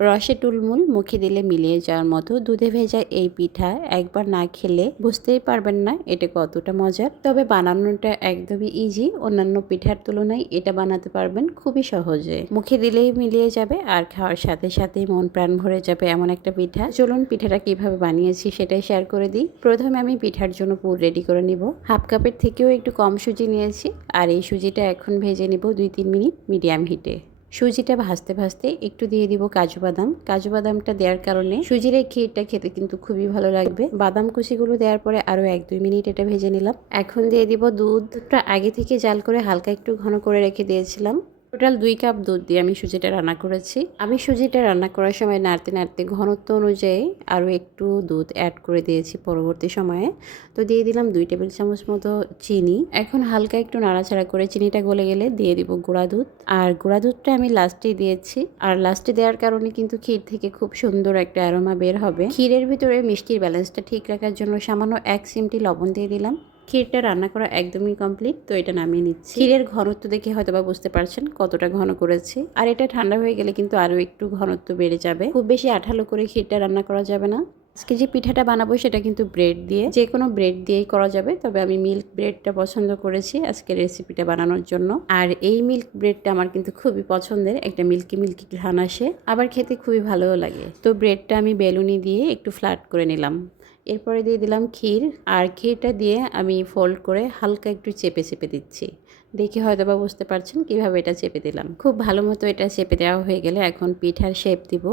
রসে টুলমুল, মুখে দিলে মিলিয়ে যাওয়ার মতো দুধে ভেজা এই পিঠা একবার না খেলে বুঝতেই পারবেন না এটা কতটা মজার। তবে বানানোটা একদমই ইজি, অন্যান্য পিঠার তুলনায় এটা বানাতে পারবেন খুবই সহজে। মুখে দিলেই মিলিয়ে যাবে আর খাওয়ার সাথে সাথেই মন প্রাণ ভরে যাবে এমন একটা পিঠা। চলুন পিঠাটা কিভাবে বানিয়েছি সেটাই শেয়ার করে দিই। প্রথমে আমি পিঠার জন্য পুর রেডি করে নিব। হাফ কাপের থেকেও একটু কম সুজি নিয়েছি আর এই সুজিটা এখন ভেজে নিব 2-3 মিনিট মিডিয়াম হিটে। সুজিটা ভাজতে ভাজতে একটু দিয়ে দিব কাজু বাদাম। কাজু বাদামটা দেওয়ার কারণে সুজির এই ক্ষীরটা খেতে কিন্তু খুবই ভালো লাগবে। বাদাম কুচিগুলো দেওয়ার পরে আরও 1-2 মিনিট এটা ভেজে নিলাম। এখন দিয়ে দিব দুধটা আগে থেকে জাল করে হালকা একটু ঘন করে রেখে দিয়েছিলাম। টোটাল 2 কাপ দুধ দিয়ে আমি সুজিটা রান্না করেছি। আমি সুজিটা রান্না করার সময় নাড়তে নাড়তে ঘনত্ব অনুযায়ী আরও একটু দুধ অ্যাড করে দিয়েছি পরবর্তী সময়ে। তো দিয়ে দিলাম 2 টেবিল চামচ মতো চিনি। এখন হালকা একটু নাড়াচাড়া করে চিনিটা গলে গেলে দিয়ে দিব গুঁড়া দুধ। আর গুঁড়া দুধটা আমি লাস্টে দিয়েছি। আর লাস্টে দেওয়ার কারণে কিন্তু ক্ষীর থেকে খুব সুন্দর একটা অ্যারোমা বের হবে। ক্ষীরের ভিতরে মিষ্টির ব্যালেন্সটা ঠিক রাখার জন্য সামান্য 1 চিমটি লবণ দিয়ে দিলাম। ক্ষীরটা রান্না করা একদমই কমপ্লিট, তো এটা নামিয়ে নিচ্ছি। ক্ষীরের ঘনত্ব দেখে হয়তো বা বুঝতে পারছেন কতটা ঘন করেছি। আর এটা ঠান্ডা হয়ে গেলে কিন্তু আরও একটু ঘনত্ব বেড়ে যাবে। খুব বেশি আঠালো করে ক্ষীরটা রান্না করা যাবে না। আজকে যে পিঠাটা বানাবো সেটা কিন্তু ব্রেড দিয়ে, যে কোনো ব্রেড দিয়েই করা যাবে, তবে আমি মিল্ক ব্রেডটা পছন্দ করেছি আজকের রেসিপিটা বানানোর জন্য। আর এই মিল্ক ব্রেডটা আমার কিন্তু খুবই পছন্দের, একটা মিল্কি মিল্কি ঘ্রাণ আসে, আবার খেতে খুবই ভালোও লাগে। তো ব্রেডটা আমি বেলুনি দিয়ে একটু ফ্ল্যাট করে নিলাম। এরপরে দিয়ে দিলাম ক্ষীর, আর ক্ষীরটা দিয়ে আমি ফোল্ড করে হালকা একটু চেপে চেপে দিচ্ছি। দেখে হয়তো বা বুঝতে পারছেন কিভাবে এটা চেপে দিলাম। খুব ভালো মতো এটা চেপে দেওয়া হয়ে গেলে এখন পিঠার শেপ দিব।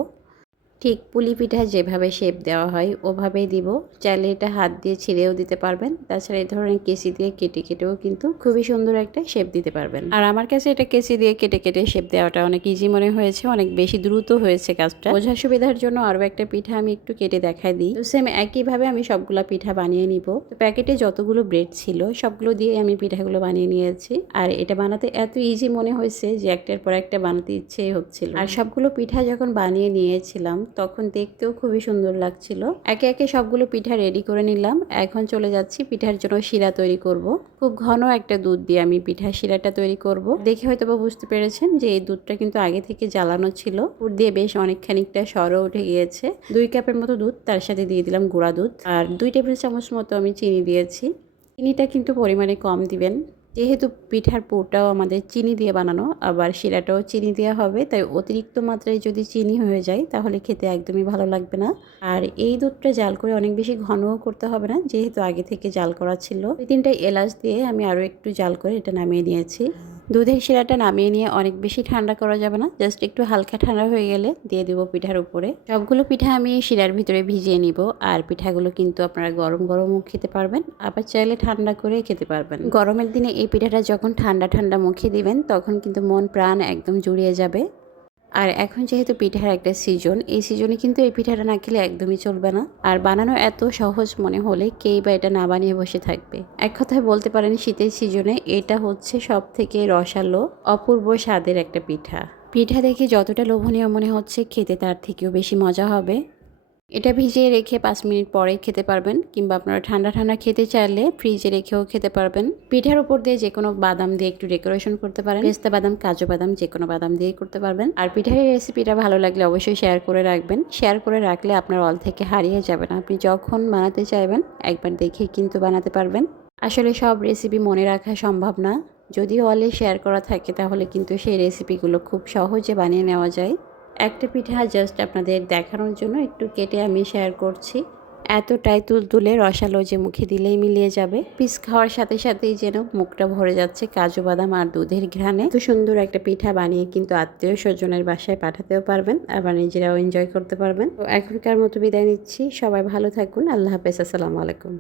ঠিক পুলি পিঠা যেভাবে শেপ দেওয়া হয় ওভাবেই দিব। চাইলে এটা হাত দিয়ে ছিঁড়েও দিতে পারবেন, তাছাড়া এই ধরনের কেচি দিয়ে কেটে কেটেও কিন্তু খুবই সুন্দর একটা শেপ দিতে পারবেন। আর আমার কাছে এটা কেচি দিয়ে কেটে কেটে শেপ দেওয়াটা অনেক ইজি মনে হয়েছে, অনেক বেশি দ্রুত হয়েছে কাজটা। বোঝার সুবিধার জন্য আরও একটা পিঠা আমি একটু কেটে দেখাই দিই। তো সেম একইভাবে আমি সবগুলা পিঠা বানিয়ে নিব। তো প্যাকেটে যতগুলো ব্রেড ছিল সবগুলো দিয়ে আমি পিঠাগুলো বানিয়ে নিয়েছি। আর এটা বানাতে এত ইজি মনে হয়েছে যে একটার পর একটা বানাতে ইচ্ছেই হচ্ছিল। আর সবগুলো পিঠা যখন বানিয়ে নিয়েছিলাম তখন দেখতেও খুবই সুন্দর লাগছিল। একে একে সবগুলো পিঠা রেডি করে নিলাম। এখন চলে যাচ্ছি পিঠার জন্য শিরা তৈরি করব। খুব ঘন একটা দুধ দিয়ে আমি পিঠার শিরাটা তৈরি করব। দেখে হয়তো বা বুঝতে পেরেছেন যে এই দুধটা কিন্তু আগে থেকে জ্বালানো ছিল। পুর দিয়ে বেশ অনেক খানিকটা সরও উঠে গিয়েছে। 2 কাপের মতো দুধ, তার সাথে দিয়ে দিলাম গুঁড়া দুধ আর 2 টেবিল চামচ মতো আমি চিনি দিয়েছি। চিনিটা কিন্তু পরিমাণে কম দিবেন, যেহেতু পিঠার পুরটাও আমাদের চিনি দিয়ে বানানো, আবার শিরাটাও চিনি দেওয়া হবে, তাই অতিরিক্ত মাত্রায় যদি চিনি হয়ে যায় তাহলে খেতে একদমই ভালো লাগবে না। আর এই দুধটা জাল করে অনেক বেশি ঘনও করতে হবে না, যেহেতু আগে থেকে জাল করা ছিল। 2-3টা এলাচ দিয়ে আমি আরও একটু জাল করে এটা নামিয়ে নিয়েছি। দুধের শিরাটা নামিয়ে নিয়ে অনেক বেশি ঠান্ডা করা যাবে না, জাস্ট একটু হালকা ঠান্ডা হয়ে গেলে দিয়ে দিব পিঠার উপরে। সবগুলো পিঠা আমি শিরার ভিতরে ভিজিয়ে নিব। আর পিঠাগুলো কিন্তু আপনারা গরম গরমও খেতে পারবেন, আবার চাইলে ঠান্ডা করে খেতে পারবেন। গরমের দিনে এই পিঠাটা যখন ঠান্ডা ঠান্ডা মুখে দিবেন তখন কিন্তু মন প্রাণ একদম জুড়িয়ে যাবে। আর এখন যেহেতু পিঠার একটা সিজন, এই সিজনে কিন্তু এই পিঠাটা না খেলে একদমই চলবে না। আর বানানো এত সহজ মনে হলে কেই বা এটা না বানিয়ে বসে থাকবে। এক কথায় বলতে পারেন শীতের সিজনে এটা হচ্ছে সব থেকে রসালো অপূর্ব স্বাদের একটা পিঠা। পিঠা দেখে যতটা লোভনীয় মনে হচ্ছে, খেতে তার থেকেও বেশি মজা হবে। এটা ভিজিয়ে রেখে 5 মিনিট পরে খেতে পারবেন, কিংবা আপনারা ঠান্ডা ঠান্ডা খেতে চাইলে ফ্রিজে রেখেও খেতে পারবেন। পিঠার উপর দিয়ে যে কোনো বাদাম দিয়ে একটু ডেকোরেশন করতে পারেন, পেস্তা বাদাম, কাজু বাদাম, যে কোনো বাদাম দিয়েই করতে পারবেন। আর পিঠার এই রেসিপিটা ভালো লাগলে অবশ্যই শেয়ার করে রাখবেন। শেয়ার করে রাখলে আপনার অল থেকে হারিয়ে যাবেন, আপনি যখন বানাতে চাইবেন একবার দেখে কিন্তু বানাতে পারবেন। আসলে সব রেসিপি মনে রাখা সম্ভব না, যদিও অলে শেয়ার করা থাকে তাহলে কিন্তু সেই রেসিপিগুলো খুব সহজে বানিয়ে নেওয়া যায়। একটা পিঠা জাস্ট আপনাদের দেখানোর জন্য একটু কেটে আমি শেয়ার করছি। এতটাই তুলতুলে রসালো যে মুখে দিলেই মিলিয়ে যাবে। পিস খাওয়ার সাথে সাথেই যেন মুখটা ভরে যাচ্ছে কাজু বাদাম আর দুধের ঘ্রাণে। এত সুন্দর একটা পিঠা বানিয়ে কিন্তু আত্মীয় স্বজনের বাসায় পাঠাতেও পারবেন, আবার নিজেরাও এনজয় করতে পারবেন। তো এখনকার মতো বিদায় নিচ্ছি, সবাই ভালো থাকুন, আল্লাহ হাফেজ, আসসালামু আলাইকুম।